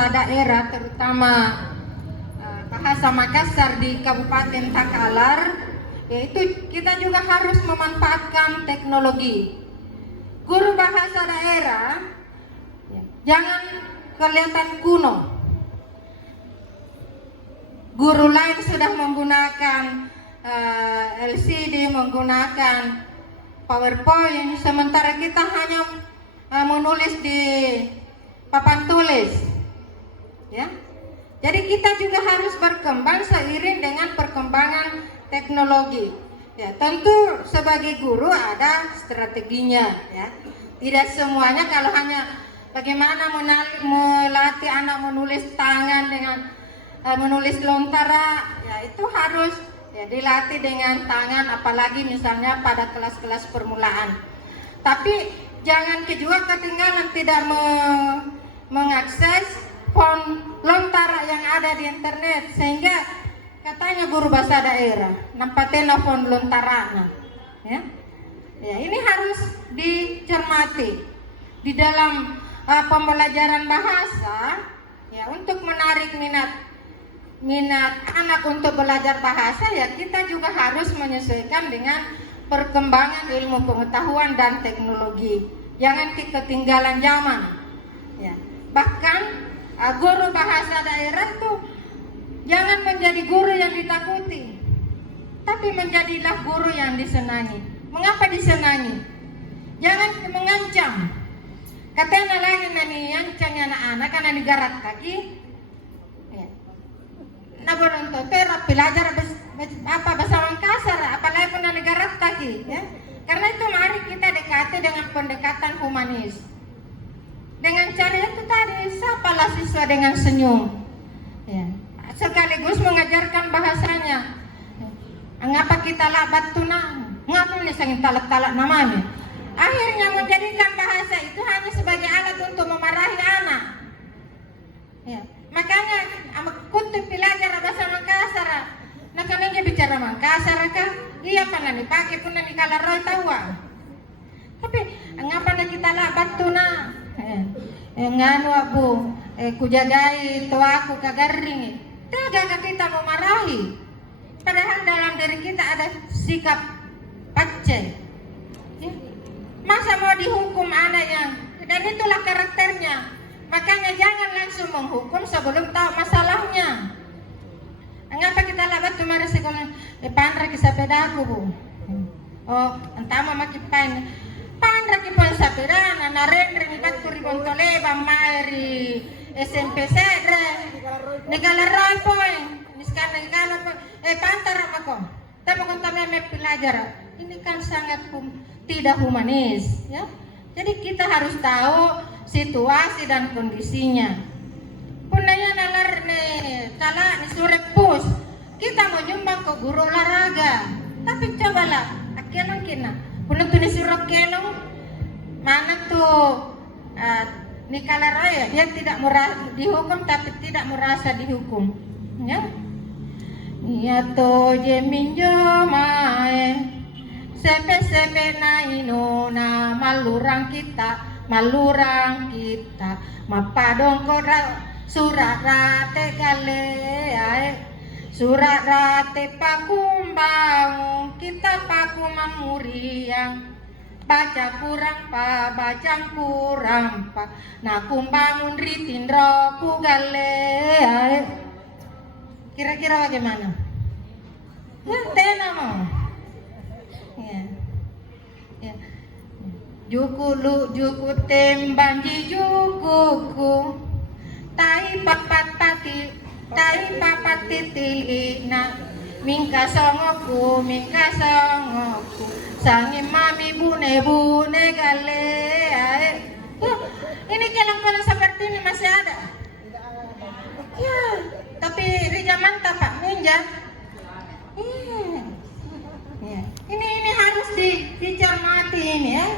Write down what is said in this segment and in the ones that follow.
bahasa daerah, terutama bahasa Makassar di Kabupaten Takalar, yaitu kita juga harus memanfaatkan teknologi. Guru bahasa daerah jangan kelihatan kuno. Guru lain sudah menggunakan LCD, menggunakan PowerPoint, sementara kita hanya menulis di papan tulis, ya. Jadi kita juga harus berkembang seiring dengan perkembangan teknologi. Ya, tentu sebagai guru ada strateginya, ya. Tidak semuanya kalau hanya bagaimana melatih anak menulis tangan dengan menulis lontara, ya itu harus ya dilatih dengan tangan, apalagi misalnya pada kelas-kelas permulaan. Tapi jangan juga ketinggalan tidak mengakses font lontara yang ada di internet, sehingga katanya guru bahasa daerah nampatena font lontara, ya. Ya, ini harus dicermati di dalam pembelajaran bahasa, ya, untuk menarik minat anak untuk belajar bahasa, ya kita juga harus menyesuaikan dengan perkembangan ilmu pengetahuan dan teknologi. Jangan ketinggalan zaman, ya. Bahkan guru bahasa daerah itu jangan menjadi guru yang ditakuti, tapi menjadilah guru yang disenangi. Mengapa disenangi? Jangan mengancam. Katanya lagi nani ancamnya anak-anak karena digarat kaki. Ya. Nah boleh untuk belajar apa bahasa Makassar, apalagi pun negara kaki, ya. Karena itu mari kita dekati dengan pendekatan humanis. Dengan cara itu tadi, sapalah siswa dengan senyum, ya. Sekaligus mengajarkan bahasanya. Mengapa kita labat tunang? Mengapa ini sangin talak-talak namanya? Akhirnya menjadikan bahasa itu hanya sebagai alat untuk memarahi anak. Ya. Makanya kutip belajar bahasa Makassar. Nah kan dia bicara Makassar kan? Iya pernah dipakai pun di kalaroi tawa. Tapi ngapa kita labat tuna? Nganu abu, kujagai toaku kagaring. Tidak kita memarahi. Padahal dalam diri kita ada sikap pacce. Ya. Masa mau dihukum anak yang, dan itulah karakternya. Makanya jangan langsung menghukum sebelum tahu masalahnya. Mengapa kita labat kemarin sekolah? Pandra kisah pedaku bu. Oh, entah mama kipain. Pandra kipain sapera, nana rendre ni batu ribon toleba mairi SMP sedre. Negala roy poin. Misalkan negala poin. Pantara mako. Tapi kung kami pelajar. Ini kan sangat tidak humanis, ya. Jadi kita harus tahu situasi dan kondisinya. Punanya nalar nih, kala ni surek pus, kita mau nyumbang ke guru olahraga. Tapi cobalah, akelong kina. Punang tu ni surek kelong, mana tuh ni kala raya dia tidak merasa dihukum tapi tidak merasa dihukum, ya. Iya to jeminjo mae, sepe na inona malurang kita. Mapadong kodra surat rate gale ae, surat rate pakumbang kita pakuman muriang, baca kurang pa na kumbangun ritin roku gale ae. Kira-kira bagaimana? Ya tena mo. Ya. Ya. Juku tembanji jukuku, tai papat titilina, mingka songoku, sangi mami bune gale. Ini kelang-kelang seperti ini masih ada. Ya, tapi Rija mantap Pak Ninja. Ya. Ini harus dicermati ini ya.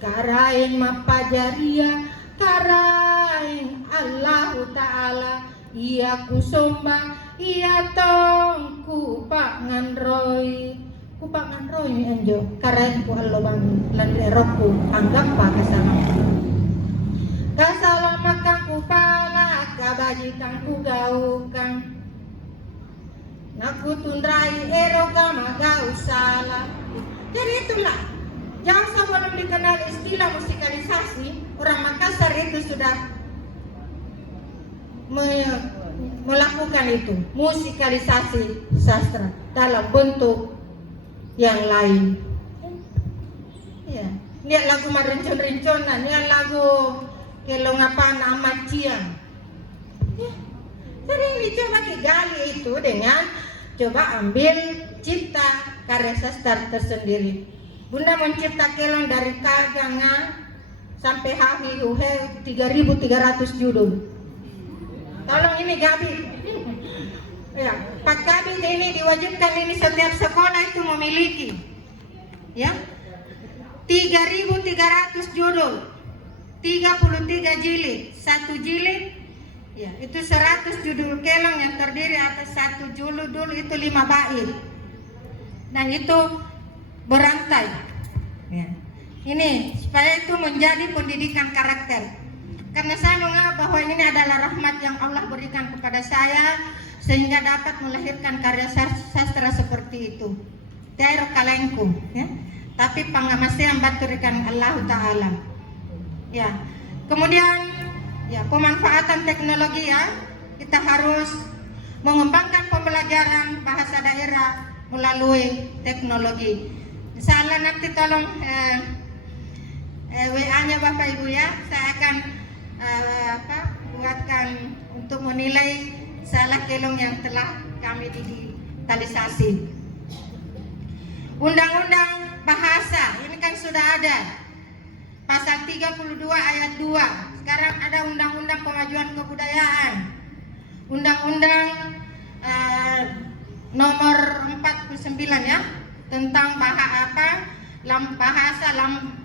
Karain mapajaria, karain Allahu Ta'ala, iya kusomba, iya tongku pak nganroi, kupangan roy enjo karen ku alobang landre roku anggap pa kasalamat ku pala kabajikan ku gaukang nakutundrai ero kama gau salah. Jadi itulah yang sebelum dikenal istilah musikalisasi, orang Makassar itu sudah melakukan itu musikalisasi sastra dalam bentuk yang lain. Ya, lihat lagu marincon-rinconan, lihat lagu kelongapan amat cian. Ya. Jadi ini coba digali itu dengan coba ambil cipta karya sastra tersendiri. Bunda mencipta kelong dari kaganga sampai hahi uhe 3.300 judul. Tolong ini Gabi. Ya, Pak Gabi ini diwajibkan ini setiap sekolah itu memiliki. Ya. 3.300 judul. 33 jilid. 1 jilid ya, itu 100 judul kelong yang terdiri atas 1 judul itu 5 bait. Dan itu berantai. Ya. Ini supaya itu menjadi pendidikan karakter. Karena saya menganggap bahwa ini adalah rahmat yang Allah berikan kepada saya sehingga dapat melahirkan karya sastra seperti itu. Tiada kalengku, ya. Tapi pangamasi yang baturikan Allah Taala. Ya. Kemudian ya pemanfaatan teknologi ya. Kita harus mengembangkan pembelajaran bahasa daerah melalui teknologi. Insyaallah nanti tolong WA-nya Bapak Ibu ya. Saya akan buatkan untuk menilai salah kelong yang telah kami digitalisasi. Undang-undang bahasa ini kan sudah ada pasal 32 ayat 2. Sekarang ada undang-undang pemajuan kebudayaan, undang-undang nomor 49 ya tentang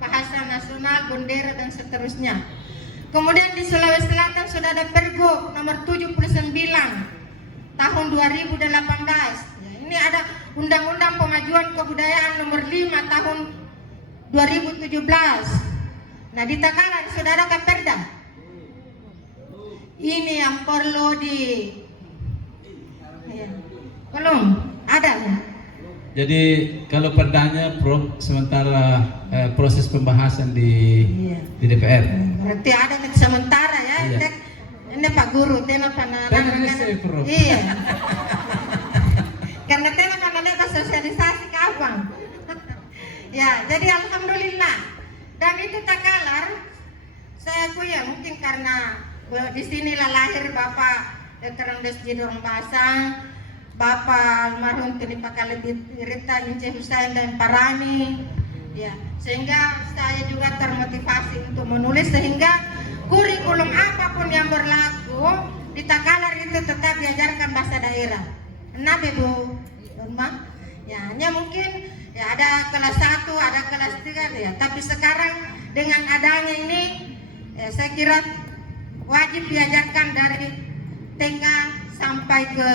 bahasa nasional, bendera dan seterusnya. Kemudian di Sulawesi Selatan sudah ada Pergub nomor 79 tahun 2018. Ya, ini ada Undang-Undang Pemajuan Kebudayaan nomor 5 tahun 2017. Nah di Takalar sudah ada Perda. Ini yang perlu belum ada ya. Jadi kalau perdanya sementara proses pembahasan di DPR. Berarti ada sementara ya. Iya. Ini Pak Guru, tena iya. Karena tena panah sosialisasi kapan. Ya, jadi alhamdulillah. Dan itu Takalar, saya akui ya mungkin karena di sinilah lahir Bapak Dr. Andes Jidong Basang, Bapak almarhum Tini Pakalebi Rita Ince Husain dan Parani, ya sehingga saya juga termotivasi untuk menulis sehingga kurikulum apapun yang berlaku di Takalar itu tetap diajarkan bahasa daerah. Kenapa Bu? Ya hanya mungkin ya ada kelas 1, ada kelas 3 ya. Tapi sekarang dengan adanya ini ya, saya kira wajib diajarkan dari TK sampai ke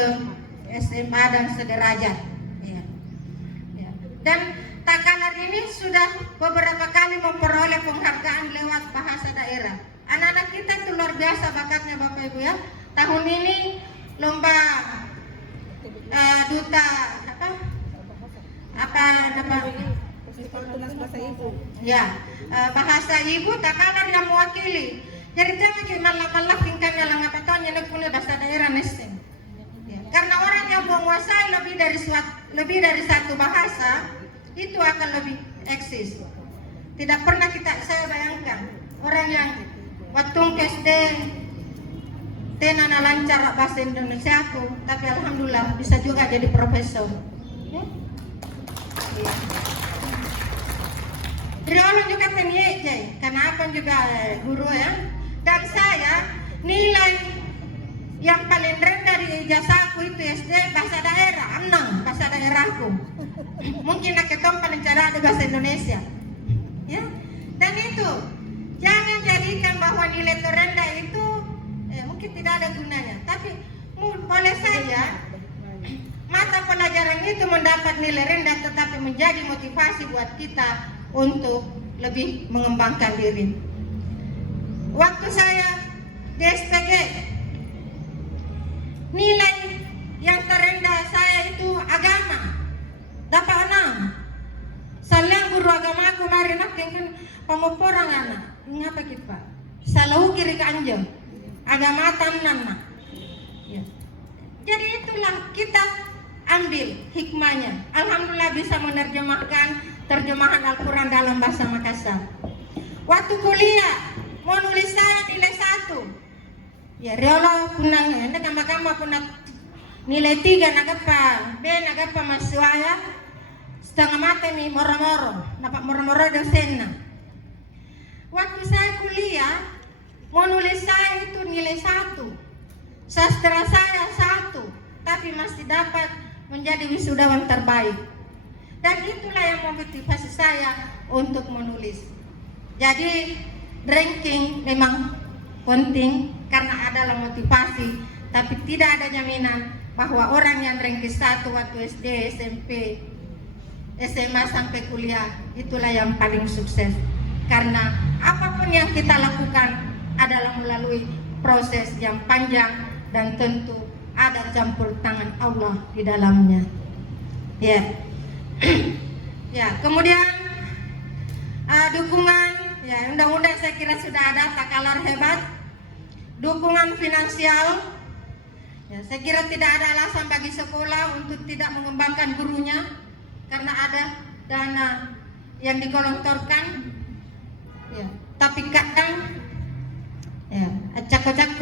SMA dan sederajat. Ya. Ya. Dan Takalar ini sudah beberapa kali memperoleh penghargaan lewat bahasa daerah. Anak-anak kita itu luar biasa bakatnya Bapak Ibu ya. Tahun ini lomba duta bahasa ibu Takalar yang mewakili. Jadi jangan malah tingkahnya lang apa tahun yang punya bahasa daerah nesting. Karena orang yang menguasai lebih dari satu bahasa itu akan lebih eksis. Tidak pernah saya bayangkan orang yang waktu ke SD tenana lancar bahasa Indonesia aku, tapi alhamdulillah bisa juga jadi profesor. Ya. Riolong juga teniye, kenapa juga guru ya. Dan saya nilai yang paling rendah di ijazahku itu SD bahasa daerah, 6 bahasa daerahku. Mungkin nak ketemu paling cara ada bahasa Indonesia. Ya. Dan itu jangan jadikan bahwa nilai terendah itu mungkin tidak ada gunanya. Tapi boleh saja mata pelajaran itu mendapat nilai rendah tetapi menjadi motivasi buat kita untuk lebih mengembangkan diri. Waktu saya di SPG, nilai yang terendah saya itu agama, dapat 6. Saling guru agama aku mari nak kan pemupuran anak, ngapa kita? Salau kiri kanjo, agama tanan nak. Ya. Jadi itulah kita ambil hikmahnya. Alhamdulillah bisa menerjemahkan terjemahan Al-Quran dalam bahasa Makassar. Waktu kuliah mau nulis saya nilai 1. Ya riola punang enda kamba-kamba punang nilai 3 nagapa B nagapa maswaya setengah mata mi moro-moro napak moro-moro dosenna. Waktu saya kuliah mau nulis saya itu nilai 1, sastra saya 1, tapi masih dapat menjadi wisudawan terbaik. Dan itulah yang memotivasi saya untuk menulis. Jadi ranking memang penting karena adalah motivasi, tapi tidak ada jaminan bahwa orang yang ranking 1 waktu SD, SMP, SMA sampai kuliah itulah yang paling sukses. Karena apapun yang kita lakukan adalah melalui proses yang panjang dan tentu ada campur tangan Allah di dalamnya. Ya. Ya, kemudian dukungan ya undang-undang saya kira sudah ada takalar hebat. Dukungan finansial. Ya, saya kira tidak ada alasan bagi sekolah untuk tidak mengembangkan gurunya karena ada dana yang digelontorkan. Ya, tapi kadang ya acak-acak.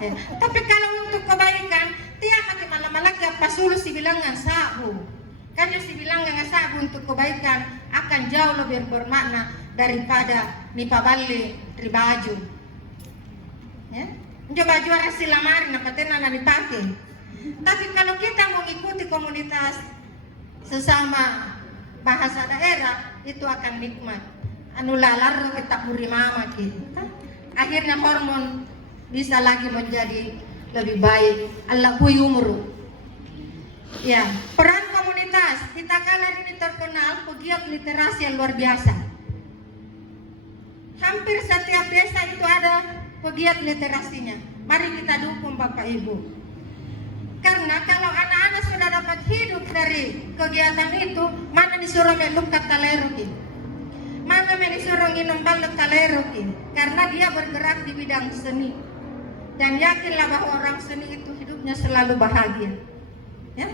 Ya, tapi kalau untuk kebaikan, tiap malam-malam pas sulus dibilang sabu. Kan si bilang nggak sabu untuk kebaikan akan jauh lebih bermakna daripada nipa bali ribaju. Ya, coba juara silamari napatena na dipakai. Tapi kalau kita mengikuti komunitas sesama bahasa daerah itu akan nikmat. Anu lalar kita buri mama kita. Akhirnya hormon bisa lagi menjadi lebih baik. Allah puy umur. Ya, peran komunitas kita kala ini terkenal pegiat literasi yang luar biasa. Hampir setiap desa itu ada pegiat literasinya. Mari kita dukung Bapak Ibu. Karena kalau anak-anak sudah dapat hidup dari kegiatan itu, mana disuruh melukat taleruki, mana disuruh minum balok taleruki, karena dia bergerak di bidang seni. Dan yakinlah bahwa orang seni itu hidupnya selalu bahagia. Ya,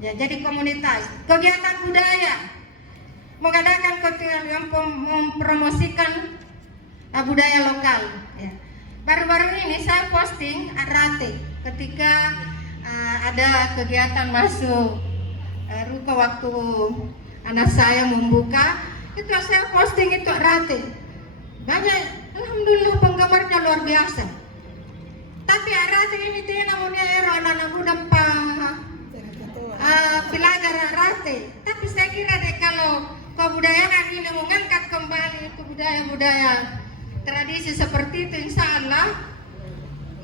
ya jadi komunitas, kegiatan budaya, mengadakan kegiatan yang mempromosikan budaya lokal. Ya. Baru-baru ini saya posting Rate ketika ada kegiatan masuk ruko waktu anak saya membuka, itu saya posting itu Rate. Banyak, alhamdulillah penggemarnya luar biasa. Tapi Rate ini dia namanya anak-anak muda belajar Rate. Tapi saya kira deh kalau kebudayaan ini mengangkat kembali ke budaya-budaya tradisi seperti itu, insya Allah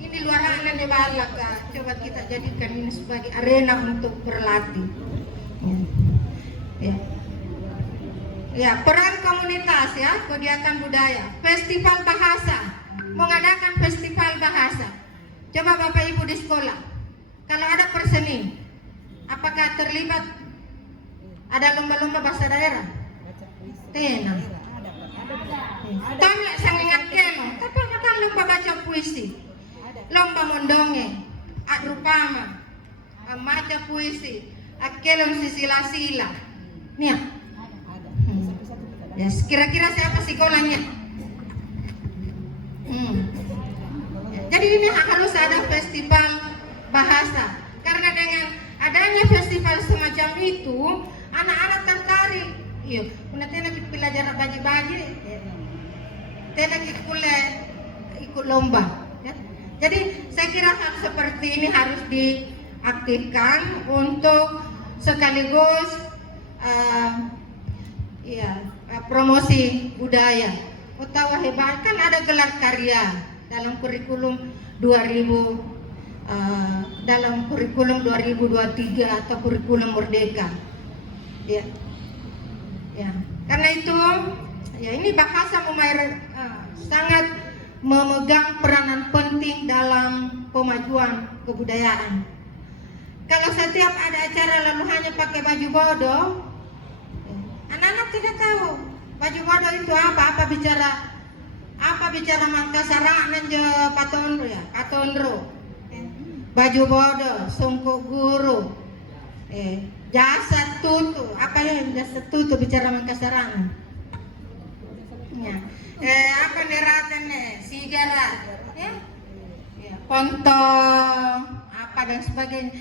ini luar angin di balik. Coba kita jadikan ini sebagai arena untuk berlatih. Ya. Ya, peran komunitas ya, kegiatan budaya, festival bahasa, mengadakan festival bahasa. Coba Bapak Ibu di sekolah, kalau ada perseni, apakah terlibat ada lomba-lomba bahasa daerah? Tenang. Tolak sang ingat kemo, tapi akan lomba baca puisi, lomba mondonge, rupama, maca puisi, akelon sila-sila. Nih. Ya, kira-kira siapa sekolahnya? Jadi ini harus ada festival bahasa. Karena dengan adanya festival semacam itu, anak-anak tertarik. Iya, nanti kita belajar baji-baji, kita ikut lomba. Ya. Jadi saya kira hal seperti ini harus diaktifkan untuk sekaligus promosi budaya. Utawa hebat kan ada gelar karya dalam kurikulum 2013 dalam kurikulum 2023 atau kurikulum Merdeka. Ya, ya. Karena itu, ya ini bahasa sangat memegang peranan penting dalam pemajuan kebudayaan. Kalau setiap ada acara lalu hanya pakai baju bodoh, anak-anak tidak tahu baju bodoh itu apa bicara Mangkasaran je patondro ya, patondro. Baju bodoh, songkok guru, jasa tutu, apa ya jasa tutu bicara Mangkasaran? Ya. Apa neratan sigara, ya, pontong, apa dan sebagainya.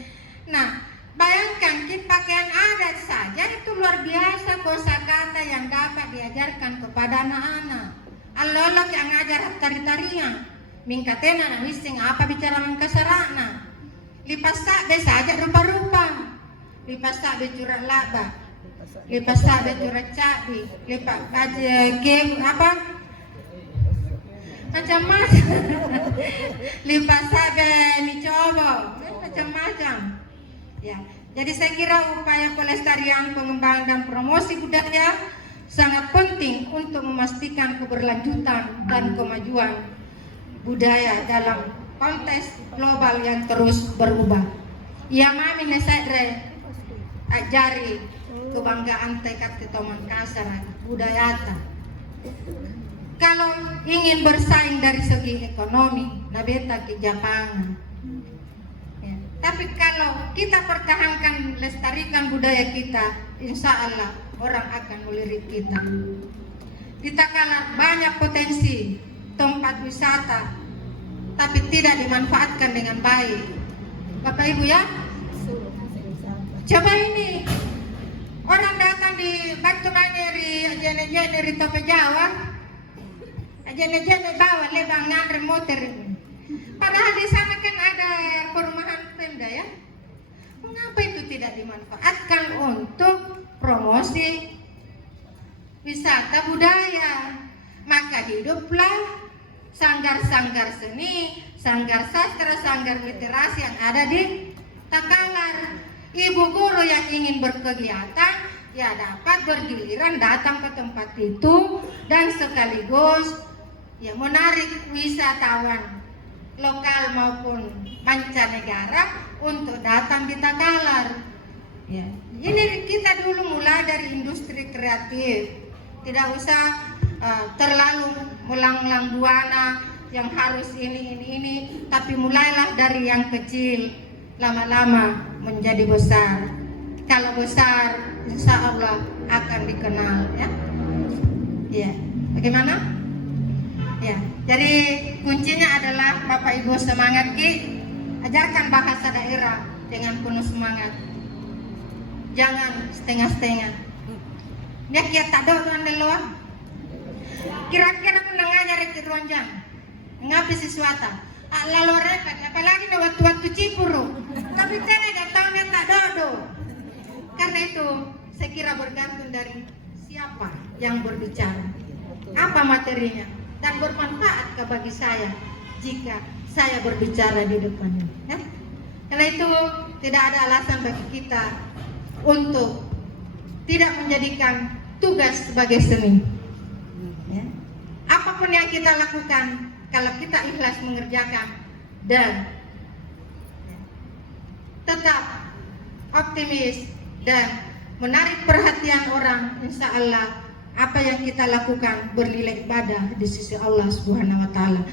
Nah, bayangkan kita pakaian adat saja itu luar biasa kosakata yang dapat diajarkan kepada anak-anak. Alolok yang ngajar tari-tarian, mingkatena na mising apa bicara Mangkasarana. Lipas sabe saja rupa-rupa, lipas sabe curah laba, lipas sabe curah cabi, lipas game apa? Macam-macam. Lipas sabe ni coba, macam-macam. Ya, jadi saya kira upaya pelestarian, pengembangan dan promosi budaya sangat penting untuk memastikan keberlanjutan dan kemajuan budaya dalam konteks global yang terus berubah. Ya mami nesedre ajari kebanggaan tekad kita Makassar budayata. Kalau ingin bersaing dari segi ekonomi, nabeta ke Jepang. Tapi kalau kita pertahankan, lestarikan budaya kita, insya Allah orang akan melirik kita. Di Takalar banyak potensi tempat wisata, tapi tidak dimanfaatkan dengan baik. Bapak Ibu ya, coba ini orang datang di Batu Manyeri, ajene-jene di Tope Jawa, ajene-jene bawa lebangan remoter. Padahal di sana kan ada perumahan Pemda ya. Mengapa itu tidak dimanfaatkan untuk promosi wisata budaya? Maka hiduplah sanggar-sanggar seni, sanggar sastra, sanggar literasi yang ada di Takalar. Ibu guru yang ingin berkegiatan ya dapat bergiliran datang ke tempat itu dan sekaligus ya menarik wisatawan lokal maupun mancanegara untuk datang di Takalar. Ya, ini kita dulu mulai dari industri kreatif, tidak usah terlalu melang-lang buana yang harus ini, tapi mulailah dari yang kecil, lama-lama menjadi besar. Kalau besar, insya Allah akan dikenal. Ya, ya. Bagaimana? Ya, jadi kuncinya adalah Bapak Ibu semangat Ki, ajarkan bahasa daerah dengan penuh semangat. Jangan setengah-setengah. Dia kia tak ada orang leluang. Kira-kira aku ngajar di Ronjang, ngapi sesuatu. Lalu repot, apalagi waktu-waktu Cipuru. Tapi tidak tahunya tak dodo. Karena itu saya kira bergantung dari siapa yang berbicara, apa materinya. Dan bermanfaat bagi saya jika saya berbicara di depannya. Ya? Karena itu tidak ada alasan bagi kita untuk tidak menjadikan tugas sebagai seni. Ya? Apapun yang kita lakukan, kalau kita ikhlas mengerjakan dan tetap optimis dan menarik perhatian orang, insya Allah apa yang kita lakukan bernilai ibadah di sisi Allah Subhanahu wa taala.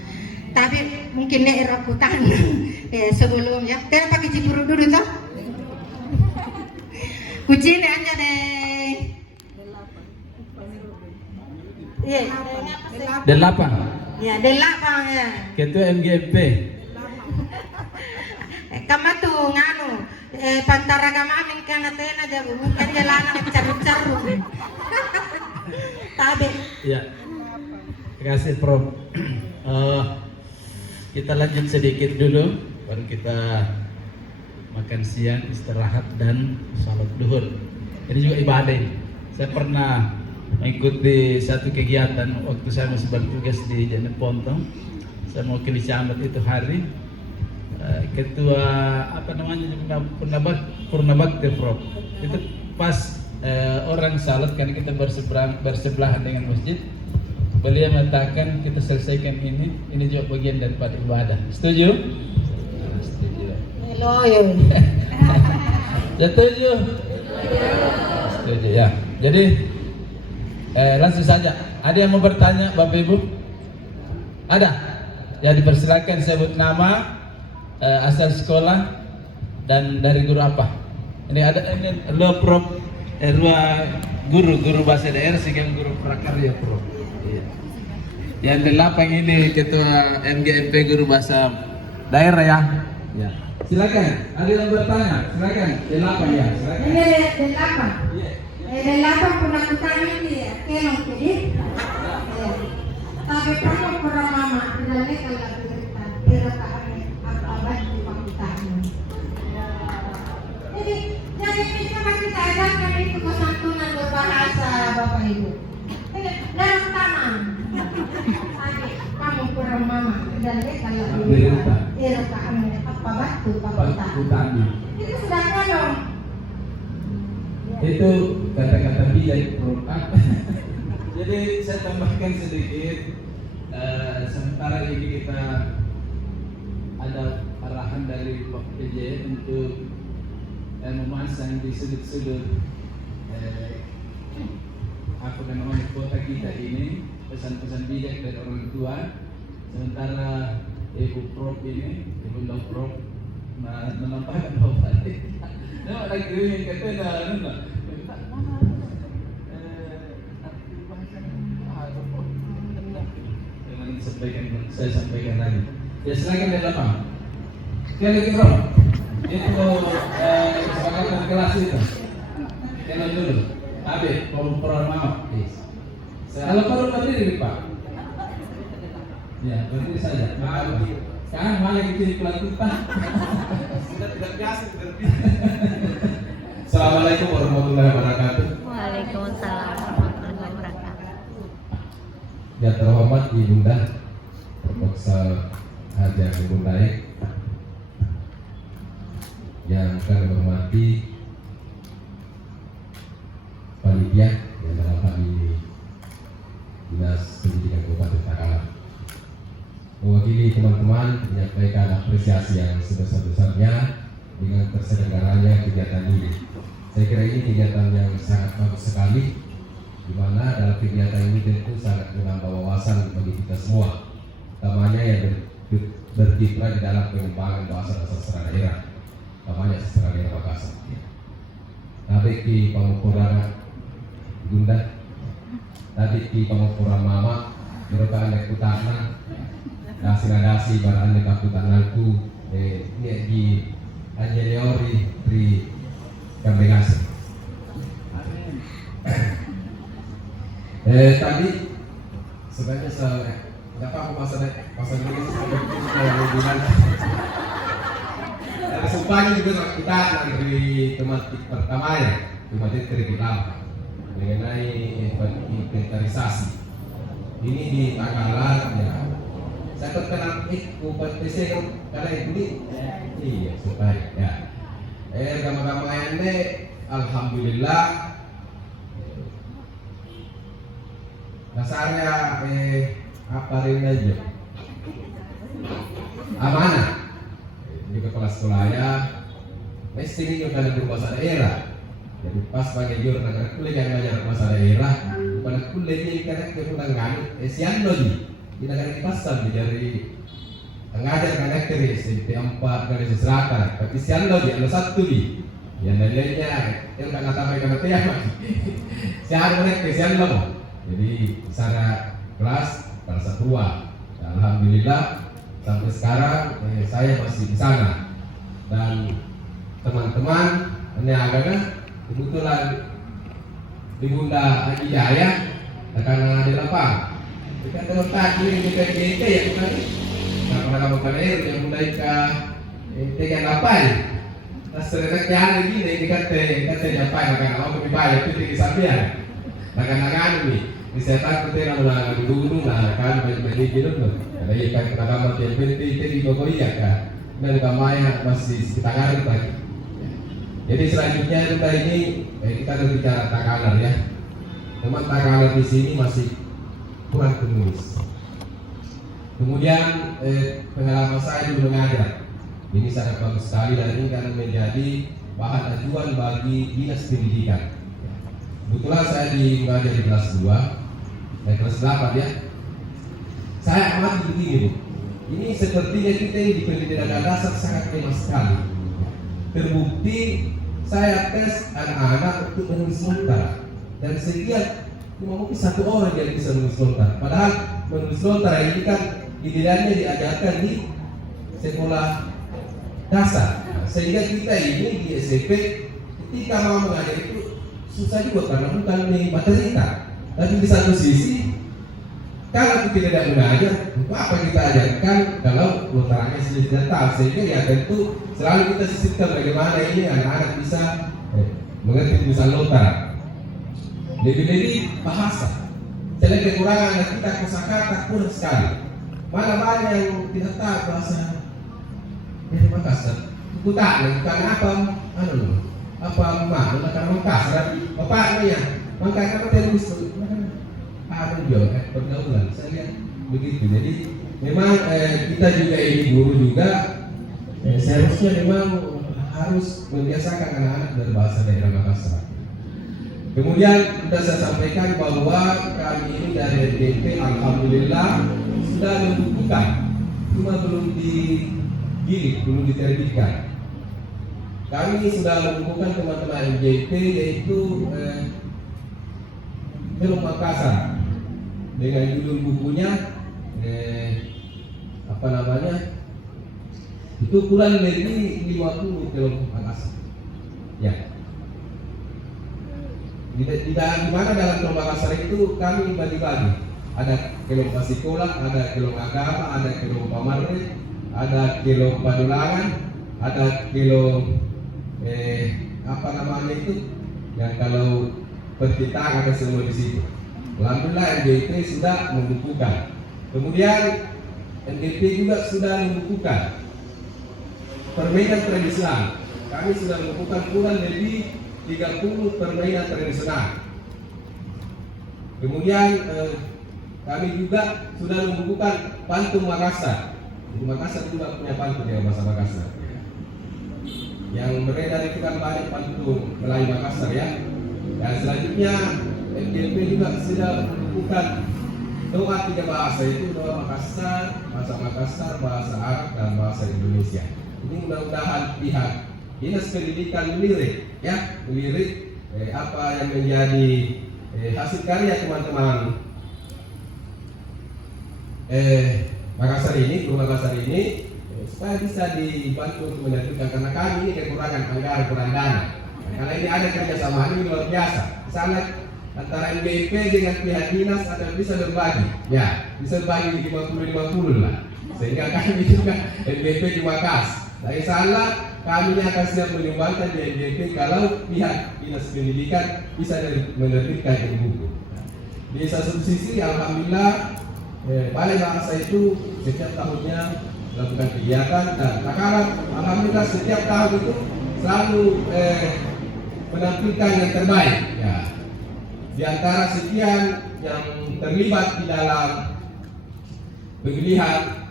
Tapi mungkin nek rebutan sebelum ya. Kita pakai Cipuru dulu toh. Kucing aja deh. Iya, Delapan. Ya, delapan ya. Ketua MGMP. Kamu tuh nganu pantara kamamin kana tena aja bukan jalanan caru-caru. Tabe. Ya. Terima kasih Prof. Kita lanjut sedikit dulu, baru kita makan siang, istirahat dan salat duhur. Ini juga ibadah. Saya pernah mengikuti satu kegiatan waktu saya masih bertugas di Jalan Pontong. Saya mewakili camat itu hari ketua apa namanya Purnabakti Prof. Itu pas orang salat kan kita bersebelahan dengan masjid. Beliau mengatakan kita selesaikan ini juga bagian daripada ibadah. Setuju? Setuju. Setuju? Setuju ya. Jadi langsung saja. Ada yang mau bertanya Bapak Ibu? Ada? Ya dipersilakan sebut nama, asal sekolah dan dari guru apa? Ini ada ini lo Prof. Guru bahasa daerah sekarang guru prakarya Prof. Yang delapan ini ketua MGMP guru bahasa daerah ya. Ya. Silakan. Ada yang bertanya? Silakan. Delapan ya. Silakan. Ini delapan. Delapan pernah kami di kelong jadi. Tapi kamu pernah mama tidak lekal lagi kita kami apa di pakaian. Jadi bisa kita ajarkan itu kesantunan berbahasa Bapak Ibu. Dalam tanam. Kamu kurang mama dan lekal lagi kita kami apa batu pakaian. Itu sudah kolong. Itu kata-kata bijak Prof. Jadi saya tambahkan sedikit. Sementara ini kita ada arahan dari Pak PJ untuk memasang di sudut-sudut apa namanya kota kita ini pesan-pesan bijak dari orang tua. Sementara Ibu Prof ini, Ibu Dok Prof menampakkan bahwa nah, lagi ini katanya saya sampaikan lagi. Ya silakan di depan. Sekali lagi Bro. Itu kesepakatan kelas itu. Jalan dulu. Abi, program maaf. Kalau perlu berdiri Pak. Ya, berdiri saja. Maaf. Sekarang malah gitu pelatihan. Sudah tidak biasa Assalamualaikum warahmatullahi wabarakatuh. Waalaikumsalam warahmatullahi wabarakatuh. Yang terhormat Ibunda Profesor Hajar Ibu Naik, yang kami hormati panitia yang dalam hal ini Dinas Pendidikan Kabupaten Takalar, mewakili teman-teman menyampaikan apresiasi yang sebesar-besarnya dengan terselenggaranya kegiatan ini. Saya kira ini kegiatan yang sangat bagus sekali, di mana dalam kegiatan ini tentu sangat menambah wawasan bagi kita semua, utamanya yang berkiprah di dalam pengembangan bahasa sastra daerah, utamanya sastra daerah Makassar. Tadi di Pamukura Bunda, tadi di Pamukura Mama, merupakan nekutana, nasi barang nekakutananku, ini di Anjeliori di Kambengas. Tadi sebenarnya siapa aku pasal ini yang hubungan. Sumpahnya juga kita dari tematik pertama ya, tematik kita mengenai inventarisasi. Ini di Takalar ya. Saya terkenal UPTC kan karena ini iya supaya ya. Gama-gama ini alhamdulillah dasarnya apa ini aja amanah di kepala sekolahnya mesti ini juga berbahasa daerah. Jadi pas bagi jurnal negara kuliah yang banyak bahasa daerah bukan kuliah ini karena kemudian siang lagi kita akan dipasang dari mengajar karakter SMP 4 dari Selatan tapi siang lagi ada satu di yang lainnya yang nggak sampai ke materi siang mereka siang lagi. Jadi secara kelas kelas 1 alhamdulillah sampai sekarang saya masih di sana dan teman-teman ini agaknya kebetulan di Bunda Haji Jaya akan ada lapang jika terletak di PGT ya bukan karena kamu kan yang mulai ke tiga lapan nah serentak yang gini ini kata nyapai akan mau lebih banyak itu di samping akan ini misalkan kita nak dulu lah kan beli gitu loh. Ada yang kan kita mau jadi itu di pokoknya kan. dari Kamaya masih sekitar Garut lagi. Jadi selanjutnya kita ini kita berbicara Takalar ya. Teman Takalar di sini masih kurang penulis. Kemudian pengalaman saya dulu mengajar, ini sangat bagus sekali dan ini akan menjadi bahan ajuan bagi dinas pendidikan. Kebetulan saya mengajar di kelas 2 dan kelas 8 ya. Saya amati begini Bu, ini sepertinya kita di pendidikan dasar sangat lemah sekali. Terbukti saya tes anak-anak untuk menulis lontar dan sekian cuma mungkin 1 orang yang bisa menulis lontar. Padahal menulis lontar ini kan idealnya diajarkan di sekolah dasar, sehingga kita ini di SMP ketika mau mengajar itu susah juga karena bukan di materi kita. Tapi di satu sisi kalau kita tidak mengajar, untuk apa kita ajarkan kalau lontarannya sudah tahu, sehingga ya tentu selalu kita sisipkan bagaimana ini anak-anak bisa mengerti tulisan lontar. Lebih-lebih bahasa. Selain kekurangan anak kita kosakata kurang sekali. Mana banyak yang tidak tahu bahasa dari Makassar. Bukan apa mana karena Makassar. Bapaknya ya, makanya apa terus ada juga pergaulan. Saya lihat begitu. Jadi memang kita juga ini guru juga seharusnya memang harus membiasakan anak-anak berbahasa daerah Makassar. Kemudian sudah saya sampaikan bahwa kami ini dari NGP alhamdulillah sudah membukukan, cuma belum digiring, belum diterbitkan. Kami sudah membukukan teman-teman NGP yaitu film Makassar dengan judul bukunya itu kurang lebih 50 film Makassar. Ya. Di mana dalam film Makassar itu kami bagi-bagi. Ada kelom pasikola, ada kelom agama, ada kelom pamarne, ada kelom padulangan, ada kelom yang kalau perkitaan ada semua di situ. Alhamdulillah NGP sudah membukukan. Kemudian NGP juga sudah membukukan permainan tradisional. Kami sudah membukukan kurang lebih 30 permainan tradisional. Kemudian kami juga sudah membukukan pantun Makassar. Di Makassar juga punya pantun ya bahasa Makassar. Yang beredar itu kan banyak pantun Melayu Makassar ya. Dan selanjutnya NGP juga sudah membukukan doa 3 bahasa, itu doa Makassar, bahasa Arab, dan bahasa Indonesia. Ini mudah-mudahan pihak Dinas Pendidikan melirik apa yang menjadi hasil karya teman-teman Makassar ini, guru Makassar ini, supaya bisa dibantu untuk menerbitkan karena kami ini kekurangan anggaran, kurang dana. Karena ini ada kerjasama ini luar biasa. Sangat antara NGP dengan pihak dinas akan bisa berbagi, ya bisa berbagi 50-50 lah. Sehingga kami juga NGP juga kas. Dari salah kami akan siap menyumbangkan di NGP kalau pihak dinas pendidikan bisa menerbitkan buku. Di satu sisi alhamdulillah Balai Bahasa itu setiap tahunnya melakukan kegiatan dan Takalar alhamdulillah setiap tahun itu selalu menampilkan yang terbaik. Ya. Di antara sekian yang terlibat di dalam pemilihan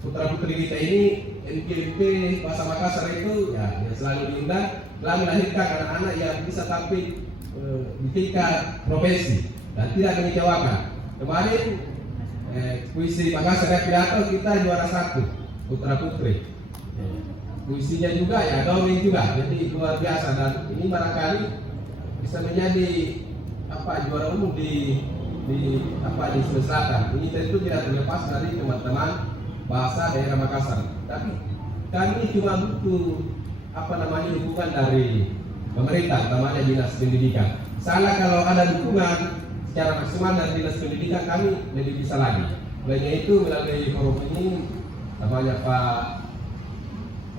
putra putri kita ini, NGP Bahasa Makassar itu ya selalu diundang, telah melahirkan anak-anak yang bisa tampil di tingkat profesi dan tidak mengecewakan. Kemarin puisi Makassar pidato kita juara 1 putra putri. Puisinya juga ya dongeng juga, jadi luar biasa dan ini barangkali bisa menjadi juara umum di Sulawesi Selatan. Ini tentu tidak terlepas dari teman-teman bahasa daerah Makassar. Tapi kami cuma butuh dukungan dari pemerintah, namanya Dinas Pendidikan. Salah kalau ada dukungan secara maksimal dari Dinas Pendidikan, kami lebih bisa lagi. Olehnya itu melalui forum ini namanya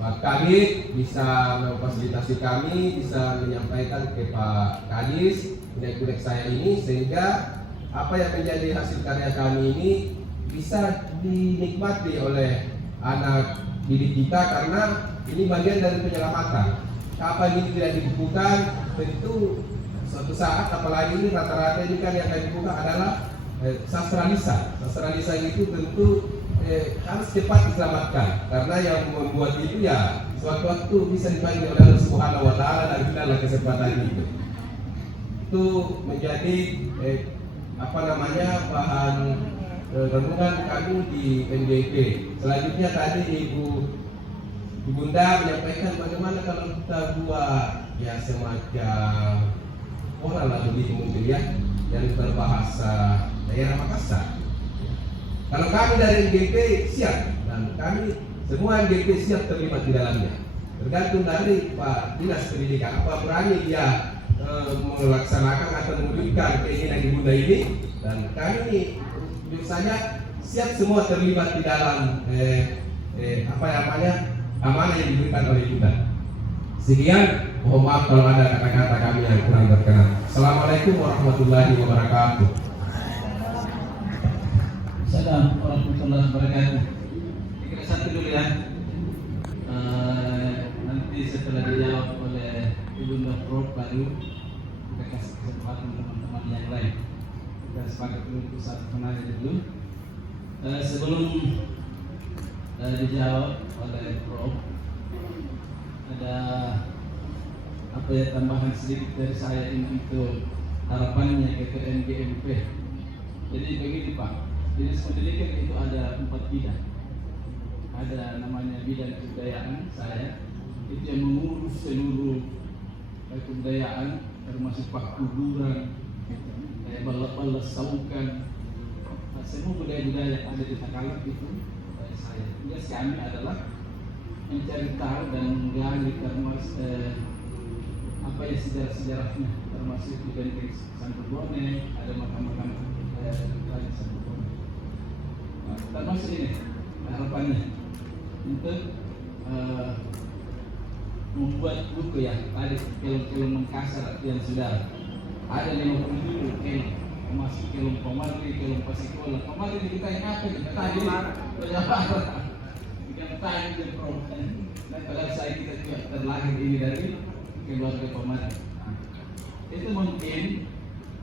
Pak Kadis bisa memfasilitasi kami, bisa menyampaikan ke Pak Kadis kunek-kunek saya ini, sehingga apa yang menjadi hasil karya kami ini bisa dinikmati oleh anak diri kita karena ini bagian dari penyelamatan. Kapan ini tidak dibukukan, tentu suatu saat, apalagi ini rata-rata ini kan yang akan dibuka adalah sastra lisan. Sastra lisan itu tentu harus cepat diselamatkan karena yang membuat itu ya suatu waktu bisa dipanggil oleh Allah Subhanahu wa taala dan tidaklah kesempatan itu menjadi bahan renungan kami di NGP. Selanjutnya tadi Bunda menyampaikan bagaimana kalau kita buat ya semacam oral lah begitu mungkin ya yang berbahasa daerah Makassar. Kalau kami dari NGP siap dan kami semua NGP siap terlibat di dalamnya. Tergantung dari Pak Dinas Pendidikan apa berani dia melaksanakan atau mewujudkan keinginan Ibunda ini, dan kami biasanya siap semua terlibat di dalam amanah yang diberikan oleh Ibunda. Sekian, mohon maaf kalau ada kata-kata kami yang kurang berkenan. Assalamualaikum warahmatullahi wabarakatuh. Assalamualaikum warahmatullahi wabarakatuh. Kita satu dulu ya. Nanti setelah dijawab oleh Ibunda Prof baru kita kasih kesempatan teman-teman yang lain. Kita sepakat dulu untuk satu penanya dulu. Sebelum dijawab oleh Prof, ada apa ya tambahan sedikit dari saya ini untuk harapannya ke NGMP. Jadi begini Pak, Dinas Pendidikan itu ada 4 bidang. Ada namanya bidang kebudayaan saya, itu yang mengurus seluruh kebudayaan termasuk pakuburan, balas saukan, semua budaya-budaya yang ada di Takalak itu saya. Tugas kami adalah mencari tahu dan menggali termasuk apa ya sejarah-sejarahnya, termasuk di Benteng Santorbone, ada makam-makam Raja Santorbone. Termasuk ini harapannya untuk membuat buku ya, tadi film-film Makassar yang sudah ada 50 film, termasuk film Komari, film Pasikola. Komari kita yang apa? Kita tadi kita tadi di program. Dan kalau saya kita juga terlahir ini dari keluarga Komari. Itu mungkin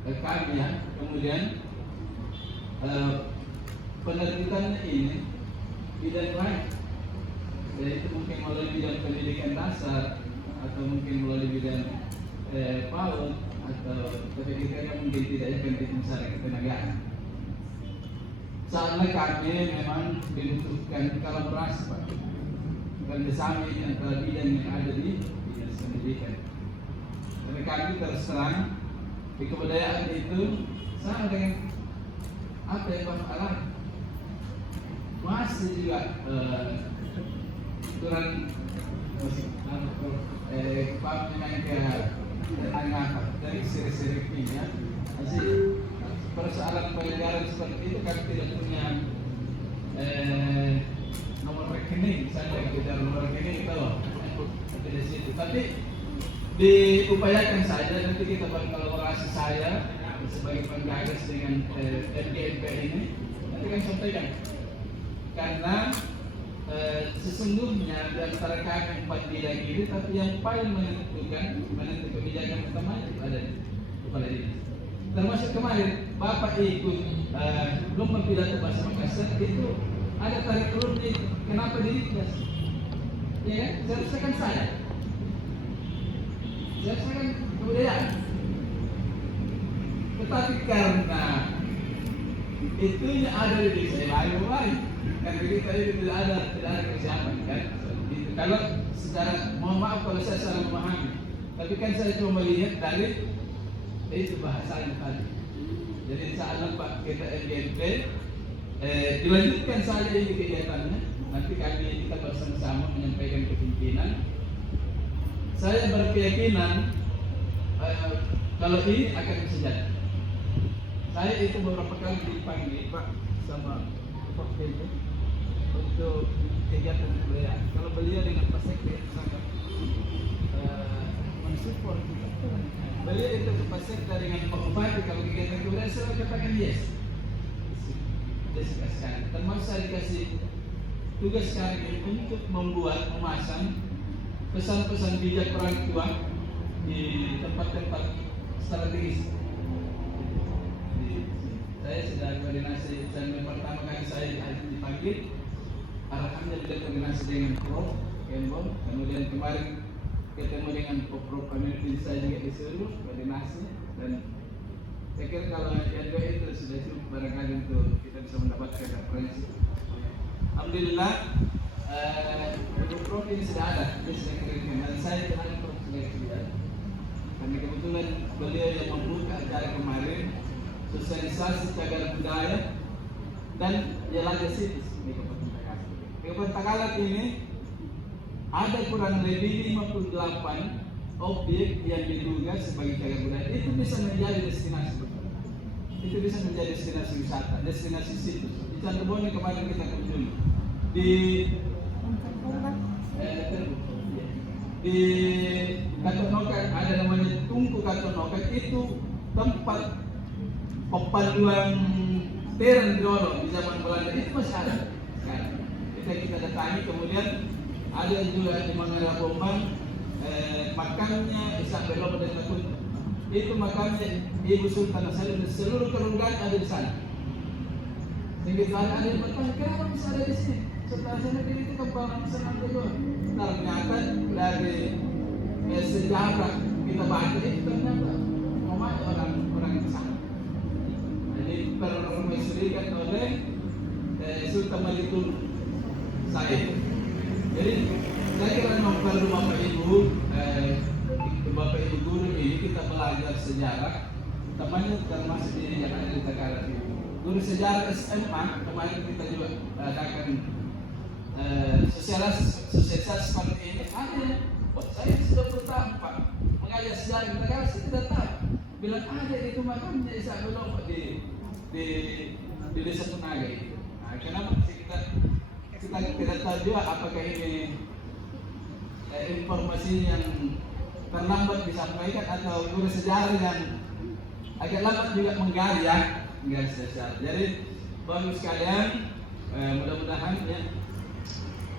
kami ya, kemudian penerbitannya ini bidang lain, yaitu mungkin melalui bidang pendidikan dasar atau mungkin melalui bidang PAUD atau pendidikan yang mungkin tidak akan dimusari ketenagaan. Soalnya kami memang dibutuhkan kolaborasi Pak, kerjasama antara bidang yang ada di dinas pendidikan. Karena kami terus terang di kebudayaan itu sama dengan apa yang Bapak alami. Masih juga kurang memang ke tengah dari siri-sirinya masih persoalan penyelenggara seperti itu kan tidak punya nomor rekening, misalnya kita nomor rekening itu di situ, tapi diupayakan saja nanti kita berkolaborasi saya sebagai penggagas dengan NGMP ini nanti kan sampaikan. Karena sesungguhnya di antara kami 4 bidang ini, tapi yang paling menentukan kebijakan utama itu ada di kepala dinas. Termasuk kemarin Bapak ikut lomba pidato bahasa Makassar itu ada tarik ulur di kenapa di dinas? Ya kan? Seharusnya kan saya kan kebudayaan. Tetapi karena itunya ada di desa lain. Karena kita ini tidak ada kesiapan kan. Gitu. Kalau secara mohon maaf kalau saya salah memahami, tapi kan saya cuma melihat dari itu bahasanya tadi. Jadi insyaallah Pak kita NGMP dilanjutkan saja ini kegiatannya. Nanti kita bersama-sama menyampaikan ke pimpinan. Saya berkeyakinan kalau ini akan bisa jadi. Saya itu beberapa kali dipanggil Pak sama Pak Bente untuk kegiatan kebudayaan. Kalau beliau dengan Pak Sekda sangat mensupport kita. Beliau itu Pak Sekda dengan Pak Bupati kalau kegiatan kebudayaan saya katakan yes. Termasuk saya dikasih tugas kami ini untuk memasang pesan-pesan bijak orang tua di tempat-tempat strategis. Saya sudah koordinasi dan pertama kali saya dipanggil, arahannya sudah koordinasi dengan Prof. Kembon, kemudian kemarin ketemu dengan Prof. Pemimpin saya juga disuruh koordinasi, dan saya kira kalau yang dua itu sudah cukup barangkali untuk kita bisa mendapatkan referensi. Alhamdulillah, Prof ini sudah ada, dia sudah kirimkan, dan saya kenal Prof sudah kirimkan. Karena kebetulan beliau yang membuka acara kemarin, sosialisasi cagar budaya dan legacy di Kabupaten Takalar ini ada kurang lebih 58 objek yang diduga sebagai cagar budaya. Itu bisa menjadi destinasi, itu bisa menjadi destinasi wisata, destinasi situs. Di Cirebon kemarin kita kunjungi, di Katonokan ada namanya Tungku Katonokan, itu tempat pepaduan tereng dulu di zaman Belanda, itu masih ada. Kita datangi, kemudian ada juga di Mangala Bombang, makamnya Isabel dan Takut. Itu makamnya Ibu Sultan Salim, seluruh kerunggan ada di sana. Sehingga ada yang bertanya, kenapa bisa ada di sini? Setelah saya itu kembang senang kedua. Ternyata dari sejarah kita baca itu ternyata namanya orang di sana. Jadi permaisurikan oleh Sultan Malitul saya. Jadi saya kira memang perlu Bapak Ibu guru ini kita belajar sejarah, temannya termasuk ini yang ada di Takalar. Guru sejarah SMA kemarin kita juga adakan sosialisasi seperti ini. Ada, saya sudah bertahun Pak mengajar sejarah di Takalar, saya tidak tahu. Bilang ada itu makamnya Isabel di Desa Punaga itu. Nah, kenapa kita tidak tahu juga apakah ini informasi yang terlambat disampaikan atau guru sejarah yang agak lambat juga menggali sejarah. Jadi bagus sekalian, mudah-mudahan ya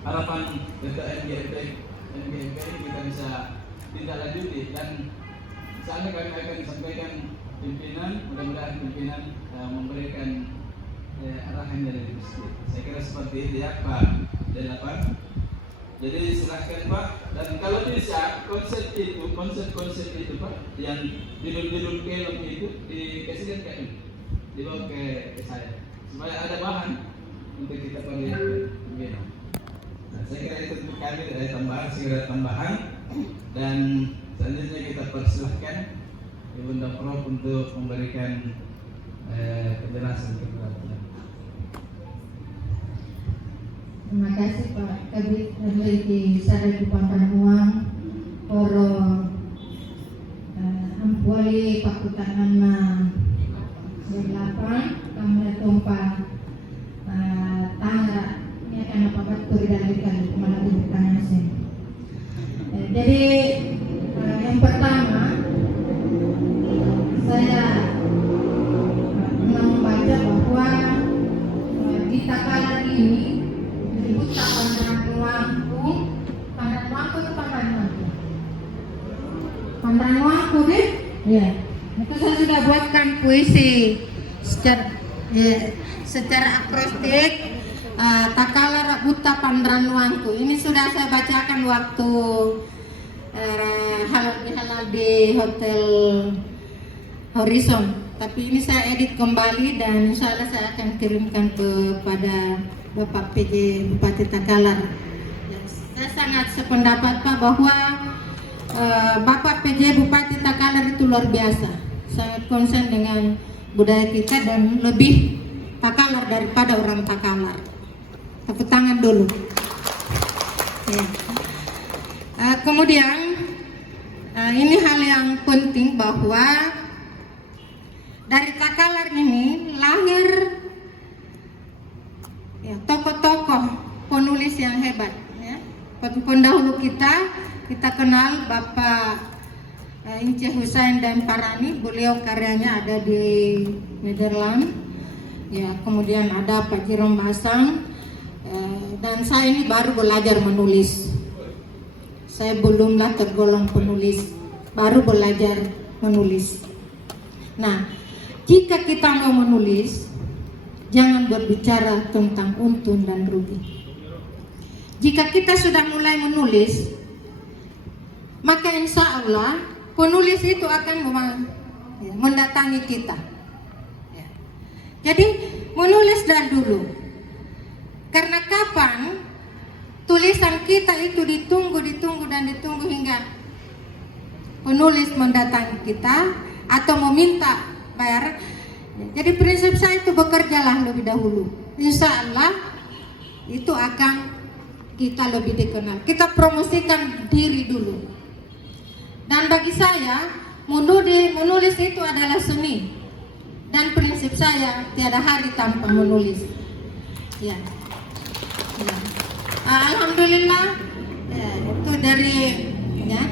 harapan untuk NGMP ini kita bisa tindak lanjuti, dan sana kami akan sampaikan pimpinan, mudah-mudahan pimpinan memberikan arahan dari Gusti. Saya kira seperti itu ya Pak Delapan. Jadi silahkan Pak, dan kalau bisa konsep itu Pak, yang judul film itu dikasihkan ke ini, dibawa ke saya, supaya ada bahan untuk kita perlihatkan. Nah, saya kira itu untuk kami ada tambahan, segera tambahan, dan selanjutnya kita persilahkan Ibunda Prof untuk memberikan penjelasan kepada kita. Terima kasih Pak Kabit Peneliti Sarjana Pampanguang Poro Ampuali Pakutanan Ma Berlapan Kamera Tumpah Tangga ini akan apa batur didalilkan melalui pertanyaan saya. Jadi yang pertama saya membaca bahwa di Takalar ini Buta Pandranwangku deh. Ya. Itu saya sudah buatkan puisi secara akrostik Takalar Buta Pandranwangku. Ini sudah saya bacakan waktu halal di Hotel Horizon. Tapi ini saya edit kembali dan insya Allah saya akan kirimkan kepada Bapak PJ Bupati Takalar. Saya sangat sependapat Pak bahwa Bapak PJ Bupati Takalar itu luar biasa, sangat konsen dengan budaya kita dan lebih Takalar daripada orang Takalar. Tepuk tangan dulu. Ya. Kemudian ini hal yang penting bahwa dari Takalar ini lahir ya, tokoh-tokoh penulis yang hebat ya. Pendahulu kita kenal Bapak Ince Husain dan Parani, beliau karyanya ada di Nederland ya. Kemudian ada Pak Jerome Basang, Dan saya ini baru belajar menulis. Saya belumlah tergolong penulis, baru belajar menulis. Nah, jika kita mau menulis, jangan berbicara tentang untung dan rugi. Jika kita sudah mulai menulis, maka insya Allah penulis itu akan mendatangi kita. Jadi menulis dari dulu. Karena kapan tulisan kita itu ditunggu hingga penulis mendatangi kita atau meminta bayar. Jadi prinsip saya itu bekerjalah lebih dahulu. Insya Allah itu akan kita lebih dikenal. Kita promosikan diri dulu. Dan bagi saya menulis itu adalah seni. Dan prinsip saya tiada hari tanpa menulis. Ya. Alhamdulillah itu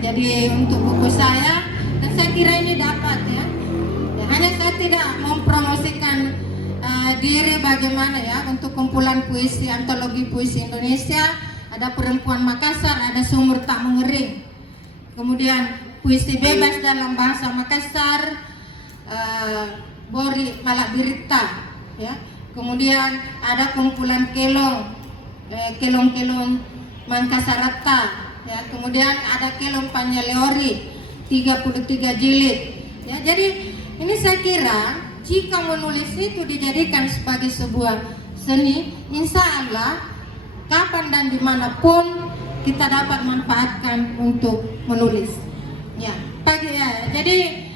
jadi untuk buku saya, dan saya kira ini dapat ya. Hanya saya tidak mempromosikan diri bagaimana ya untuk kumpulan puisi, antologi puisi Indonesia. Ada Perempuan Makassar, ada Sumur Tak Mengering, kemudian puisi bebas dalam bahasa Makassar, Bori Malak Birita ya. Kemudian ada kumpulan kelong Mangkasarata ya. Kemudian ada kelong Panyaleori 33 jilid ya. Jadi ini saya kira jika menulis itu dijadikan sebagai sebuah seni, insya Allah kapan dan dimanapun kita dapat manfaatkan untuk menulis ya. Jadi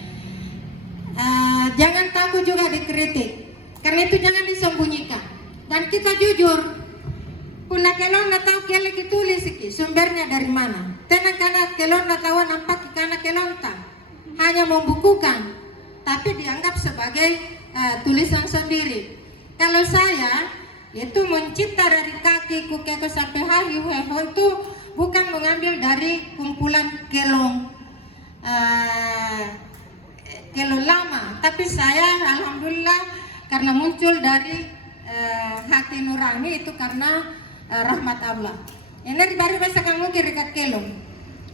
jangan takut juga dikritik, karena itu jangan disembunyikan, dan kita jujur. Puna kelon na tahu kele kitulis iki sumbernya dari mana. Tenang karena kelon na tahu nampak karena kelon tak hanya membukukan, tapi dianggap sebagai tulisan sendiri. Kalau saya itu mencipta dari kaki kukeko sampai hahi itu bukan mengambil dari kumpulan kelong lama, tapi saya alhamdulillah karena muncul dari hati nurani itu karena rahmat Allah. Ini baru bahasa kamu kirikat kelong.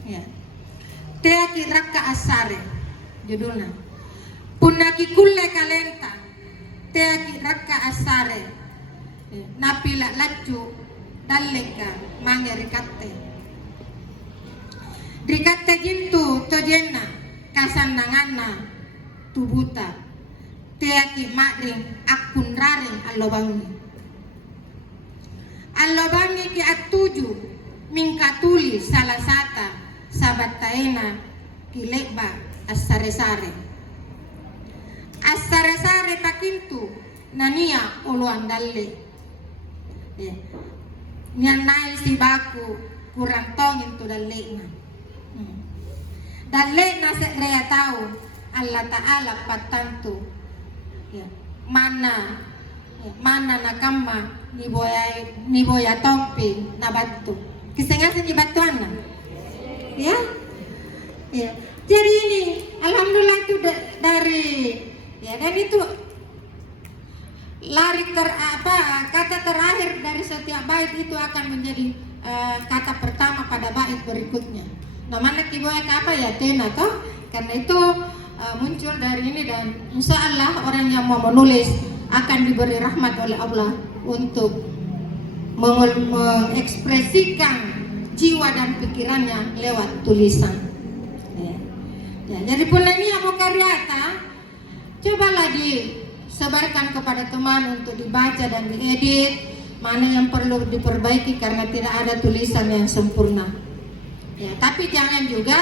Ya. Teaki rakka asare judulnya. Punaki kulle kalenta. Teaki rakka asare. Napila lacu daleka mange rikatte. Rikatte jintu tojenna kasandangana tubuta. Teaki makring akun raring allobangi. Allobangi ki atuju mingkatuli salah sata sabat taena kileba asare-sare. Asare-sare takintu nania uluan dalle. Nyanai si baku kurang tongin tu dalle na. Dalle na sekrea tahu Allah Ta'ala patantu mana nakama ni boya tompi na batu. Kisengasa ni batuan na. Ya. Jadi ini alhamdulillah itu dari ya, dan itu lari kata terakhir dari setiap bait itu akan menjadi kata pertama pada bait berikutnya. Nah, mana kiboya ke apa ya tena toh? Karena itu muncul dari ini, dan insya Allah orang yang mau menulis akan diberi rahmat oleh Allah untuk mengekspresikan jiwa dan pikirannya lewat tulisan. Ya, jadi pula ini mau karyata, cobalah disebarkan kepada teman untuk dibaca dan diedit, mana yang perlu diperbaiki karena tidak ada tulisan yang sempurna. Ya, tapi jangan juga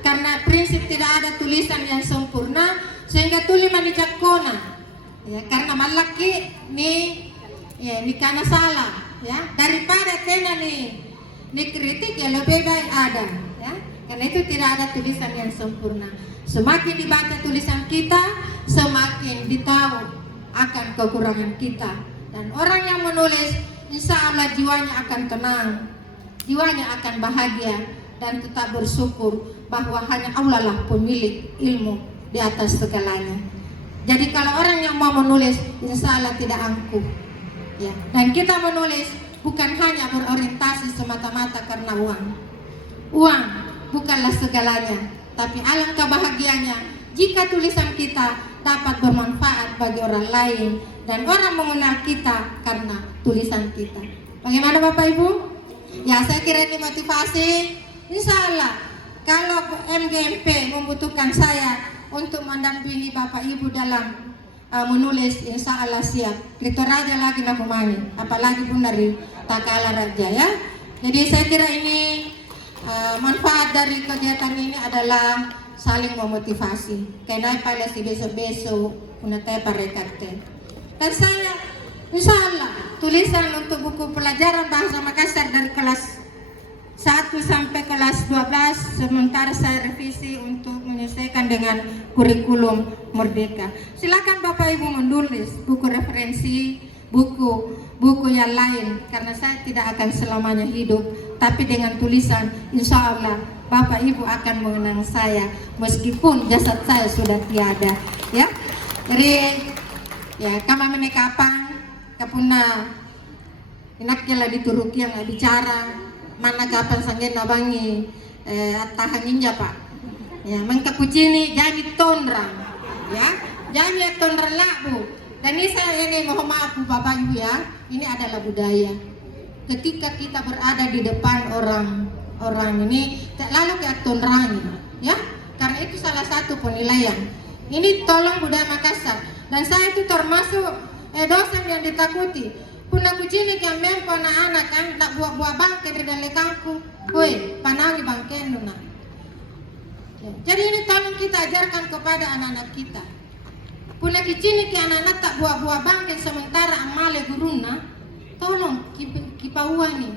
karena prinsip tidak ada tulisan yang sempurna sehingga tuli manicak kona. Ya, karena malaki ni karena salah ya, daripada tena ni kritik ya lebih baik ada ya, karena itu tidak ada tulisan yang sempurna. Semakin dibaca tulisan kita, semakin ditahu akan kekurangan kita, dan orang yang menulis insya Allah jiwanya akan tenang, jiwanya akan bahagia dan tetap bersyukur bahwa hanya Allah lah pemilik ilmu di atas segalanya. Jadi kalau orang yang mau menulis insya Allah tidak angkuh ya, dan kita menulis bukan hanya berorientasi semata-mata karena uang. Uang bukanlah segalanya, tapi alangkah bahagianya jika tulisan kita dapat bermanfaat bagi orang lain dan orang mengenal kita karena tulisan kita. Bagaimana Bapak Ibu? Ya, saya kira ini motivasi. Insya Allah kalau MGMP membutuhkan saya untuk mendampingi Bapak Ibu dalam menulis, insya Allah siap. Itu raja lagi nakumani, apalagi pun dari Takala Raja ya. Jadi saya kira ini manfaat dari kegiatan ini adalah saling memotivasi. Karena pada si besok-besok punya parekate. Dan saya insya Allah tulisan untuk buku pelajaran bahasa Makassar dari kelas 1 sampai kelas 12 sementara saya revisi untuk menyesuaikan dengan kurikulum Merdeka. Silakan Bapak Ibu menulis buku referensi, buku yang lain, karena saya tidak akan selamanya hidup, tapi dengan tulisan insya Allah Bapak Ibu akan mengenang saya meskipun jasad saya sudah tiada ya. Jadi ya kami menekapang kapuna inaknya dituruki yang bicara mana kapan sangen nabangi tahan ninja Pak ya mangka kucini jadi tondrang ya jadi tondrang lah Bu. Dan ini saya ini mohon maaf Bu Bapak Ibu ya, ini adalah budaya. Ketika kita berada di depan orang ini lalu ke tondrang ya, karena itu salah satu penilaian. Ini tolong budaya Makassar, dan saya itu termasuk dosen yang ditakuti. Puna kucini yang mempo anak kan nak buah bangke di dalam kampung, woi panangi bangke nuna. Ya, jadi ini tolong kita ajarkan kepada anak-anak kita. Puna kucini anak-anak tak buah bangke sementara amale guruna, tolong kipauani.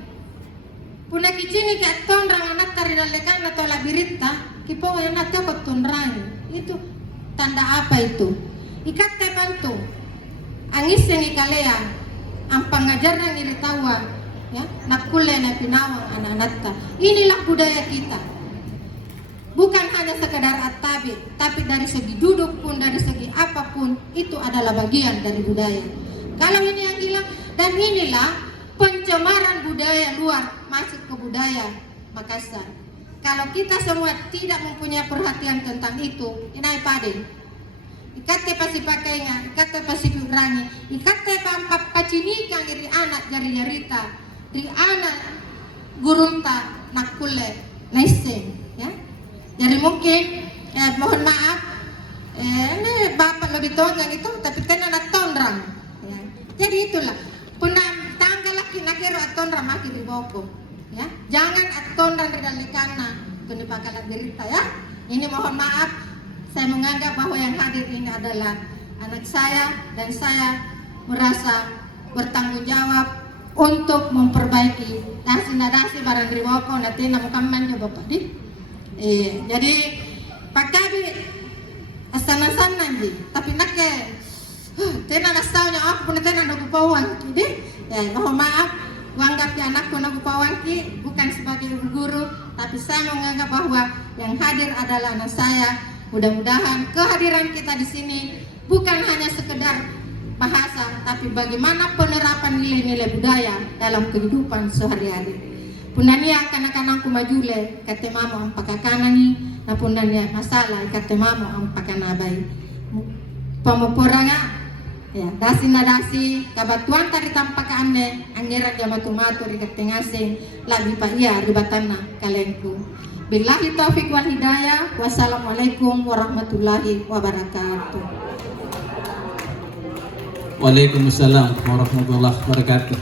Puna kucini tondrang anak tari dalam kana tola birita, kipau anak takut tondrang. Itu tanda apa itu? Ikat tebantu, angis yang ikalea. Ang pangajaran ini tawa ya nakule na pinawang anak-anak. Inilah budaya kita, bukan hanya sekadar atabi, tapi dari segi duduk pun, dari segi apapun itu adalah bagian dari budaya. Kalau ini yang hilang, dan inilah pencemaran budaya luar masuk ke budaya Makassar. Kalau kita semua tidak mempunyai perhatian tentang itu, inai pade ikate pasti pakainya, ikate pasti kurangnya, ikate pampak pacini kang iri anak jari jarita, iri anak gurunta nakule naiseng, ya. Jadi mungkin mohon maaf, ini bapak lebih tonggang itu, tapi tenan tondrang, ya. Jadi itulah, punam tanggal laki nakero tondrang maki di boko, ya. Jangan tondrang di dalikana, kuni pakalat derita, ya. Ini mohon maaf. Saya menganggap bahwa yang hadir ini adalah anak saya, dan saya merasa bertanggung jawab untuk memperbaiki dasi barang riwoko nanti namukaman ya Bapak di. Jadi Pak Kabi asana-asana nanti, tapi nake tena nasaunya aku pun tena nagupawan di. Ya mohon maaf, menganggap ya anakku nagupawan ki bukan sebagai guru, tapi saya menganggap bahwa yang hadir adalah anak saya. Mudah-mudahan kehadiran kita di sini bukan hanya sekedar bahasa, tapi bagaimana penerapan nilai-nilai budaya dalam kehidupan sehari-hari. Punania kanak-kanakku majule kate mamo ang pakakanani na punania masalah kate mamo ang pakanabai. Pamupuranga ya dasi na dasi kabatuan tari tampakaane ang nira jamatu-matu ri katengasing labi pa iya ribatanna kalengku. Billahi taufiq wal hidayah. Wassalamualaikum warahmatullahi wabarakatuh. Waalaikumsalam warahmatullahi wabarakatuh.